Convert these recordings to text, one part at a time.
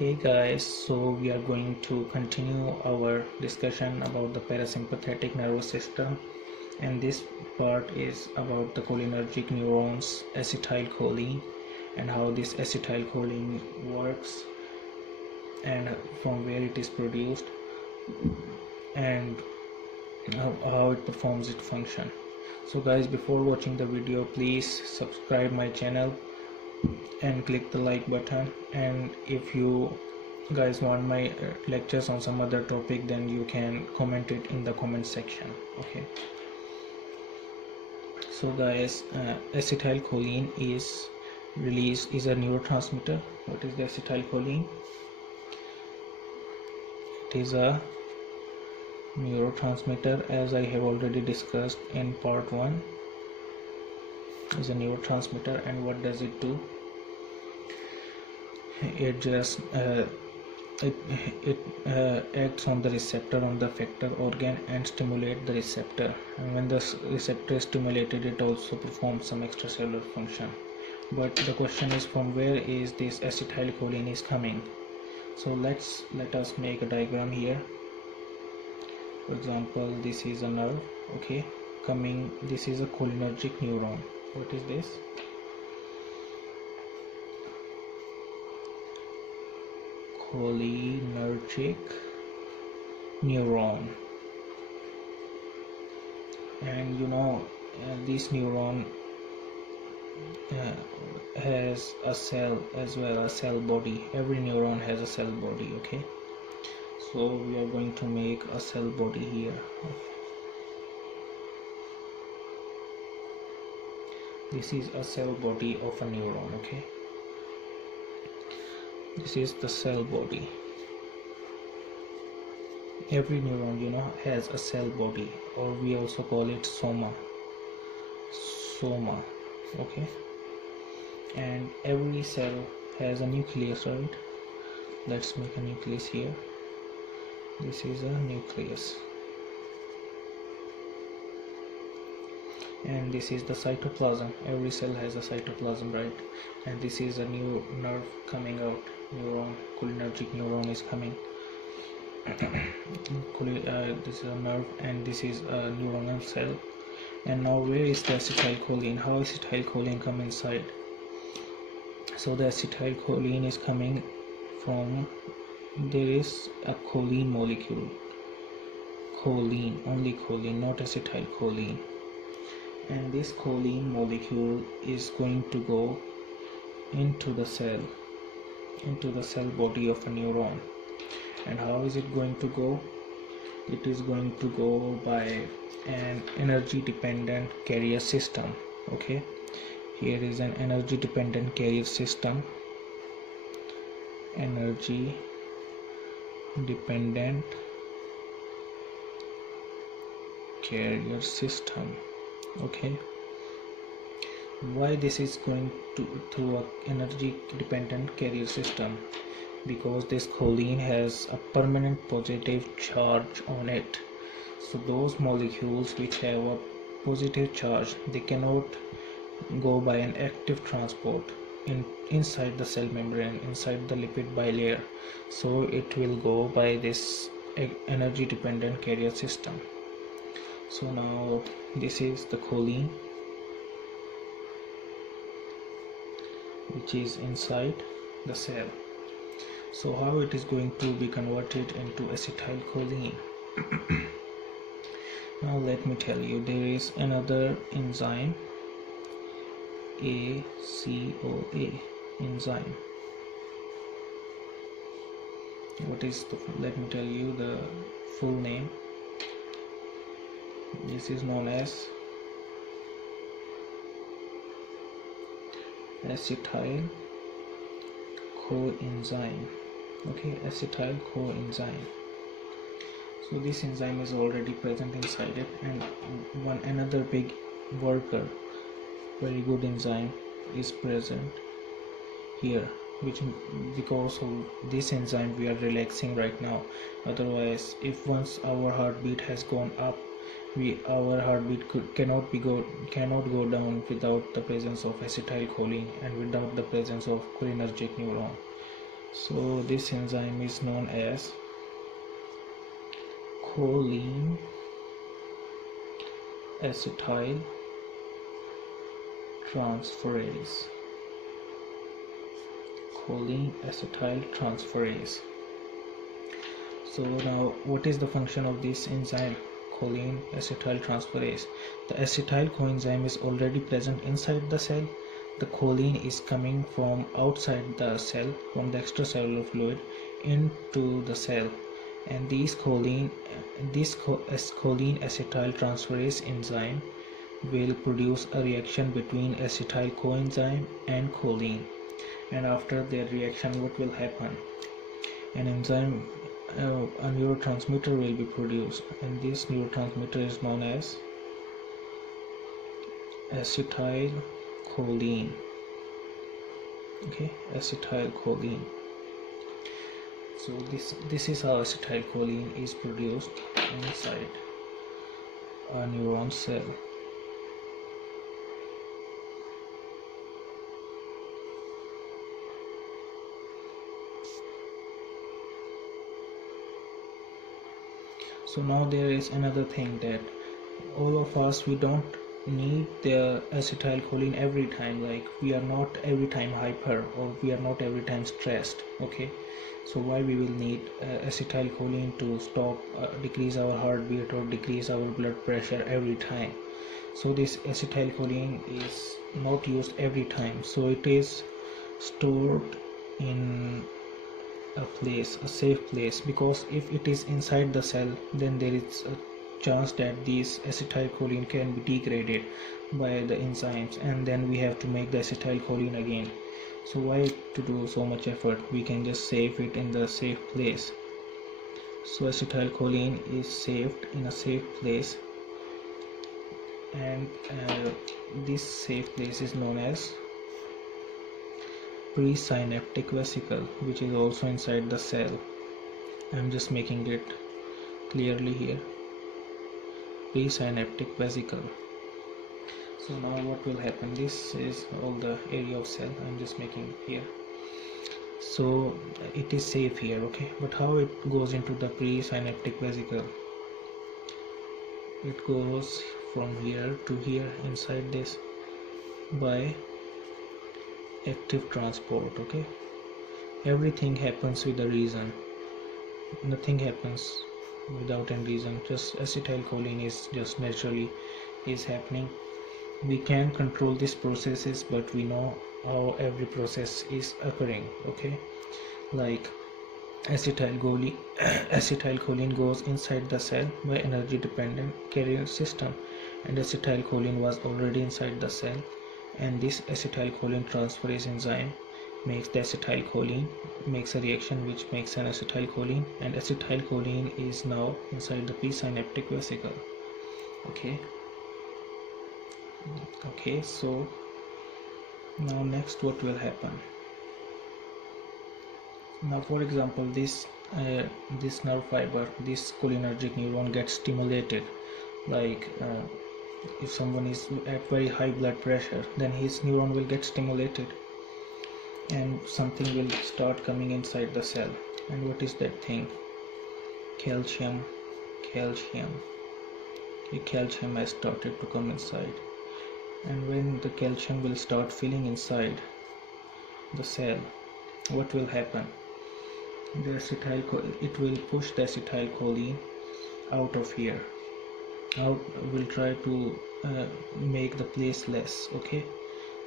Hey guys, so we are going to continue our discussion about the parasympathetic nervous system, and this part is about the cholinergic neurons, acetylcholine, and how this acetylcholine works and from where it is produced and how it performs its function. So guys, before watching the video, please subscribe my channel and click the like button, and if you guys want my lectures on some other topic, then you can comment it in the comment section. Okay, so guys, acetylcholine is a neurotransmitter. What is the acetylcholine? It is a neurotransmitter, as I have already discussed in part 1. Is a neurotransmitter, and what does it do? It just acts on the receptor on the effector organ and stimulate the receptor, and when the receptor is stimulated, it also performs some extracellular function. But the question is, from where is this acetylcholine is coming? So let us make a diagram here. For example, this is a nerve, okay, coming. This is a cholinergic neuron. What is this? Cholinergic neuron. And you know, this neuron has a cell as well, a cell body. Every neuron has a cell body. Okay, so we are going to make a cell body here. This is a cell body of a neuron. Okay, this is the cell body. Every neuron, you know, has a cell body, or we also call it soma. Okay, and every cell has a nucleus, right? Let's make a nucleus here. This is a nucleus, and this is the cytoplasm. Every cell has a cytoplasm, right? And this is a new nerve coming out. Neuron, cholinergic neuron is coming. This is a nerve, and this is a neuronal cell. And now, where is the acetylcholine? How is acetylcholine come inside? So the acetylcholine is coming from, there is a choline molecule. Choline, only choline, not acetylcholine. And this choline molecule is going to go into the cell body of a neuron. And how is it going to go? It is going to go by an energy dependent carrier system. Okay, here is an energy dependent carrier system. Energy dependent carrier system. Okay, why this is going through a energy dependent carrier system? Because this choline has a permanent positive charge on it. So those molecules which have a positive charge, they cannot go by an active transport inside the cell membrane, inside the lipid bilayer. So it will go by this energy dependent carrier system. So now this is the choline, which is inside the cell. So how it is going to be converted into acetylcholine? Now let me tell you, there is another enzyme, ACOA enzyme. What is the, let me tell you the full name. This is known as acetyl coenzyme. Okay, acetyl coenzyme. So this enzyme is already present inside it, and another big worker, very good enzyme, is present here, which because of this enzyme we are relaxing right now. Otherwise, if once our heartbeat has gone up, our heartbeat cannot go down without the presence of acetylcholine and without the presence of cholinergic neuron. So this enzyme is known as choline acetyl transferase. Choline acetyl transferase. So now what is the function of this enzyme, choline acetyl transferase? The acetyl coenzyme is already present inside the cell. The choline is coming from outside the cell, from the extracellular fluid into the cell, and this choline acetyl transferase enzyme will produce a reaction between acetyl coenzyme and choline. And after their reaction, what will happen? An enzyme, a neurotransmitter will be produced, and this neurotransmitter is known as acetylcholine. Okay, acetylcholine. So this is how acetylcholine is produced inside a neuron cell. So now there is another thing, that all of us, we don't need the acetylcholine every time. Like, we are not every time hyper, or we are not every time stressed. Okay, so why we will need acetylcholine to stop decrease our heartbeat or decrease our blood pressure every time? So this acetylcholine is not used every time, so it is stored in a place, a safe place, because if it is inside the cell, then there is a chance that this acetylcholine can be degraded by the enzymes, and then we have to make the acetylcholine again. So why to do so much effort? We can just save it in the safe place. So acetylcholine is saved in a safe place, and this safe place is known as presynaptic vesicle, which is also inside the cell. I'm just making it clearly here. Presynaptic vesicle. So now what will happen? This is all the area of cell. I'm just making here. So it is safe here, okay? But how it goes into the presynaptic vesicle? It goes from here to here inside this by active transport. Okay, everything happens with a reason. Nothing happens without any reason. Just acetylcholine is just naturally is happening. We can control these processes, but we know how every process is occurring. Okay, like acetylcholine goes inside the cell by energy dependent carrier system, and acetylcholine was already inside the cell, and this acetylcholine transferase enzyme makes the acetylcholine, makes a reaction which makes an acetylcholine, and acetylcholine is now inside the presynaptic vesicle. Okay, so now next what will happen? Now for example, this nerve fiber, this cholinergic neuron gets stimulated. Like if someone is at very high blood pressure, then his neuron will get stimulated and something will start coming inside the cell. And what is that thing? Calcium. The calcium has started to come inside, and when the calcium will start filling inside the cell, what will happen? It will push the acetylcholine out of here. Will try to make the place less. Okay,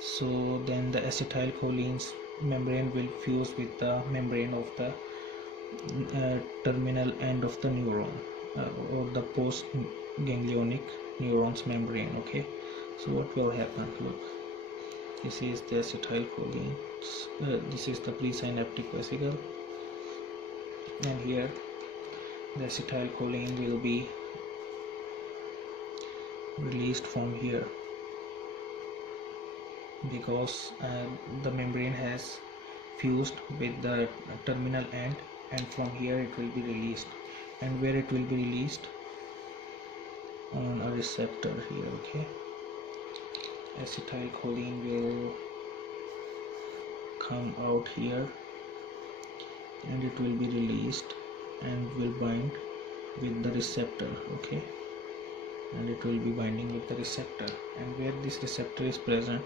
so then the acetylcholine's membrane will fuse with the membrane of the terminal end of the neuron, or the post ganglionic neurons membrane. Okay, so what will happen? Look, this is the acetylcholine, this is the presynaptic vesicle, and here the acetylcholine will be released from here, because the membrane has fused with the terminal end, and from here it will be released. And where it will be released? On a receptor here. Okay, acetylcholine will come out here and it will be released and will bind with the receptor. Okay, and it will be binding with the receptor, and where this receptor is present,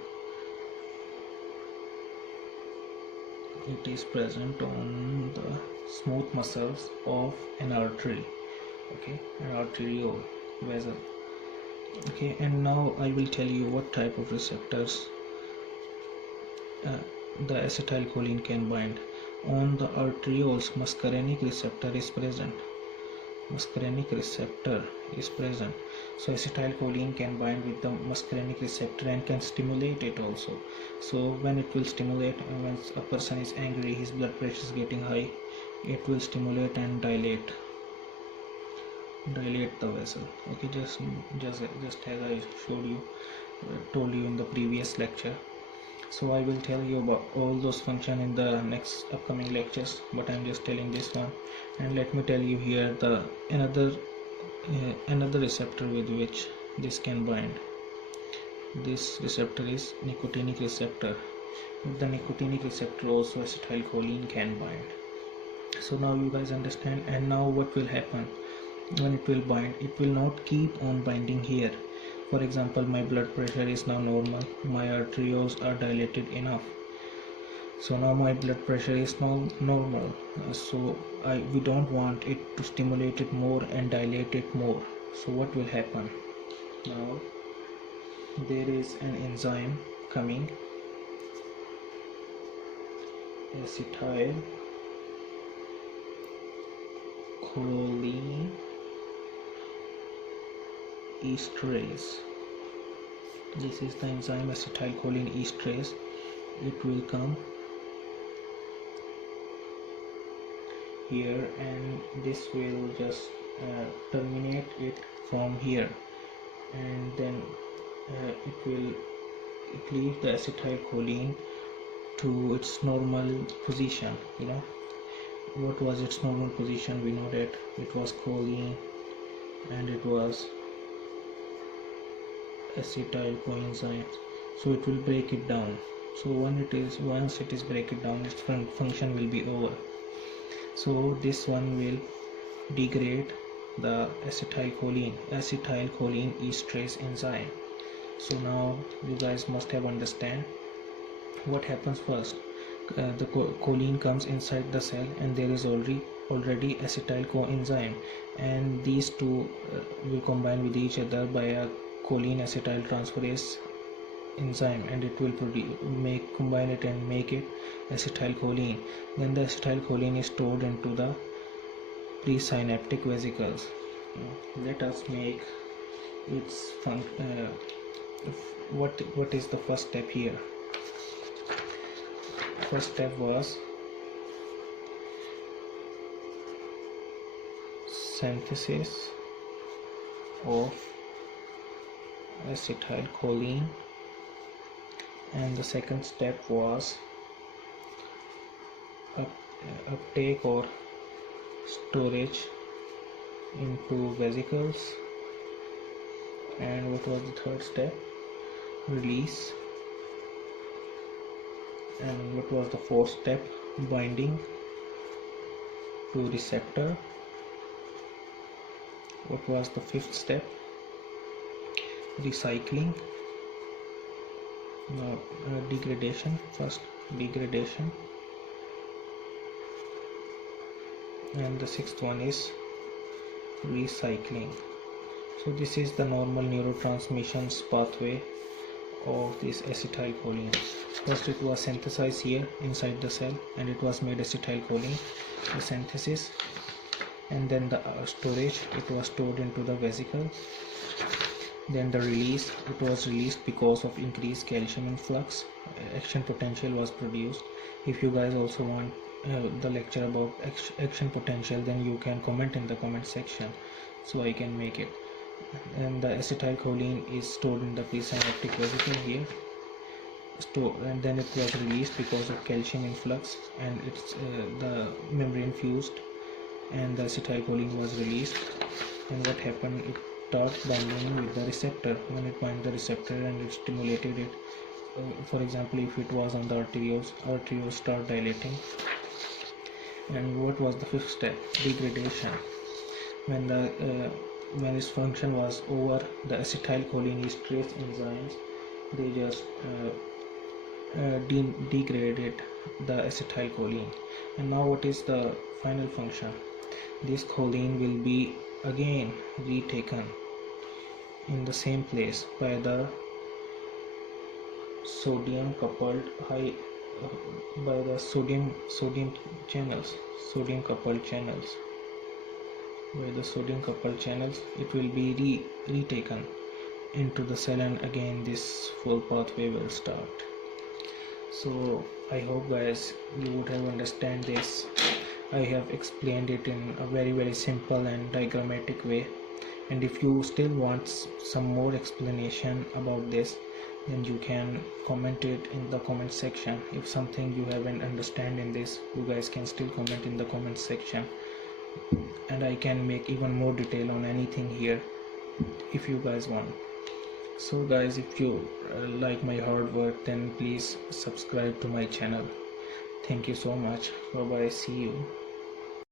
it is present on the smooth muscles of an artery. Okay, an arterial vessel. Okay, and now I will tell you what type of receptors the acetylcholine can bind. On the arterioles, muscarinic receptor is present. Muscarinic receptor is present. So acetylcholine can bind with the muscarinic receptor and can stimulate it also. So when it will stimulate, when a person is angry, his blood pressure is getting high, it will stimulate and dilate the vessel. Okay, just as I showed you, told you in the previous lecture. So I will tell you about all those functions in the next upcoming lectures, but I'm just telling this one. And let me tell you here the another receptor with which this can bind. This receptor is nicotinic receptor. With the nicotinic receptor also acetylcholine can bind. So now you guys understand. And now what will happen when it will bind? It will not keep on binding here. For example, my blood pressure is now normal, my arterioles are dilated enough, so now my blood pressure is now normal. So we don't want it to stimulate it more and dilate it more. So what will happen? Now there is an enzyme coming, acetylcholine esterase. This is the enzyme acetylcholine esterase. It will come here, and this will just terminate it from here, and then it will leave the acetylcholine to its normal position. You know what was its normal position? We know that it was choline and it was acetyl coenzyme, so it will break it down. So once it is break it down, its function will be over. So this one will degrade the acetylcholine esterase enzyme. So now you guys must have understand what happens first. The choline comes inside the cell, and there is already acetyl coenzyme, and these two will combine with each other by a choline acetyl transferase enzyme, and it will combine it and make it acetylcholine. Then the acetylcholine is stored into the presynaptic vesicles. Let us make its what is the first step here? First step was synthesis of acetylcholine, and the second step was uptake or storage into vesicles, and what was the third step? Release. And what was the fourth step? Binding to receptor. What was the fifth step? Recycling. No, degradation. First degradation, and the sixth one is recycling. So this is the normal neurotransmissions pathway of this acetylcholine. First it was synthesized here inside the cell, and it was made acetylcholine, the synthesis, and then the storage, it was stored into the vesicle. Then the release, it was released because of increased calcium influx. Action potential was produced. If you guys also want the lecture about action potential, then you can comment in the comment section so I can make it. And the acetylcholine is stored in the presynaptic vesicle here, and then it was released because of calcium influx, and it's the membrane fused, and the acetylcholine was released. And what happened? It starts binding with the receptor. When it binds the receptor and it stimulated it, for example, if it was on the arterioles start dilating, And what was the fifth step? Degradation. When the when its function was over, the acetylcholine esterase enzymes, they just degraded the acetylcholine. And now what is the final function? This choline will be again retaken in the same place by the sodium coupled high by the sodium coupled channels. By the sodium coupled channels, it will be retaken into the cell, and again this full pathway will start. So I hope guys you would have understand this. I have explained it in a very simple and diagrammatic way, and if you still want some more explanation about this, then you can comment it in the comment section. If something you haven't understand in this, you guys can still comment in the comment section, and I can make even more detail on anything here if you guys want. So guys, if you like my hard work, then please subscribe to my channel. Thank you so much. Bye bye. See you.